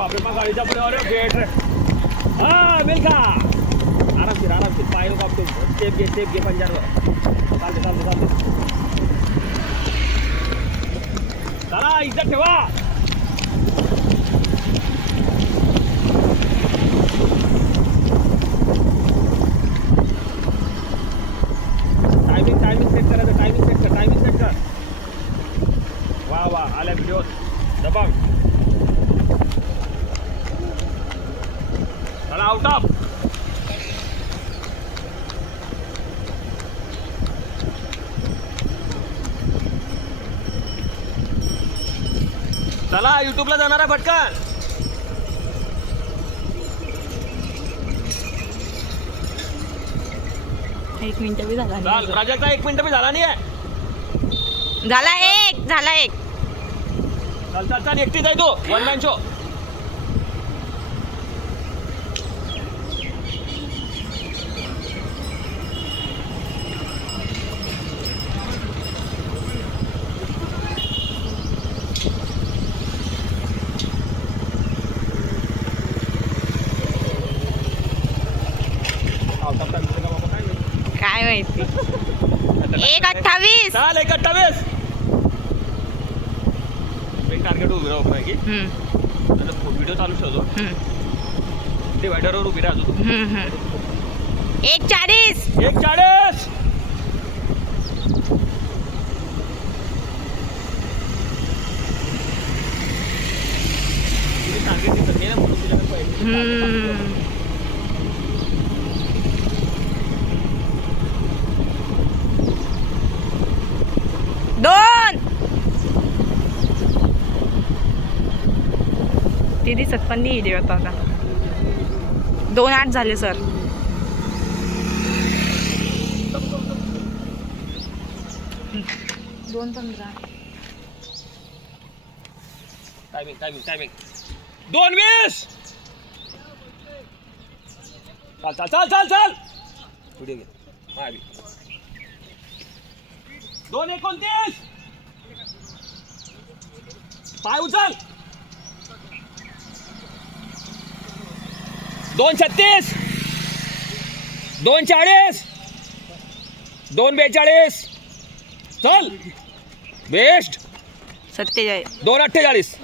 बापरे मग गाडीच्या पुढे अरे भेट रे. हा मिल्का आरामशीर आरामशीर पाय कापतो स्टेप घे स्टेप घे पंजाबवर. चालते चालते चालते. चला इज्जत ठेवा. टायमिंग टायमिंग सेट करायचं टायमिंग सेट कर टायमिंग सेट कर. वा वा आल्या व्हिडिओ दबाव आउट ऑफ चला युट्यूबला जाणार आहे पटकन एक मिनिट बी झाला चाल. राजाचा एक मिनिट बी झाला नाही आहे झाला एक झाला एक. चल चल चल एकटीच आहे तू. वन मॅन शो काय माहिती? एक अठ्ठावीस. चाल एक अठ्ठावीस. एक टार्गेट उभी राहू की व्हिडिओ चालू ठेवतो. डिवायडरवर उभी राहतो. एक चाळीस. एक चाळीस. टार्गेट दिसत नाही ना म्हणून तुझ्याकडे पैसे हम्म. दोन ते दिसत पण नाही देवत आता. दोन आठ झाले सर. दोन पंधरा. टायमिंग टायमिंग टायमिंग दोन वीस! चाल चाल चाल चाल चाल! घे. हा, आली. दोन एकोणतीस! पाय उचल! दोन छत्तीस दोन चाळीस. दोन बेचाळीस चल. बेस्ट. सत्तेचाळीस. दोन अठ्ठेचाळीस.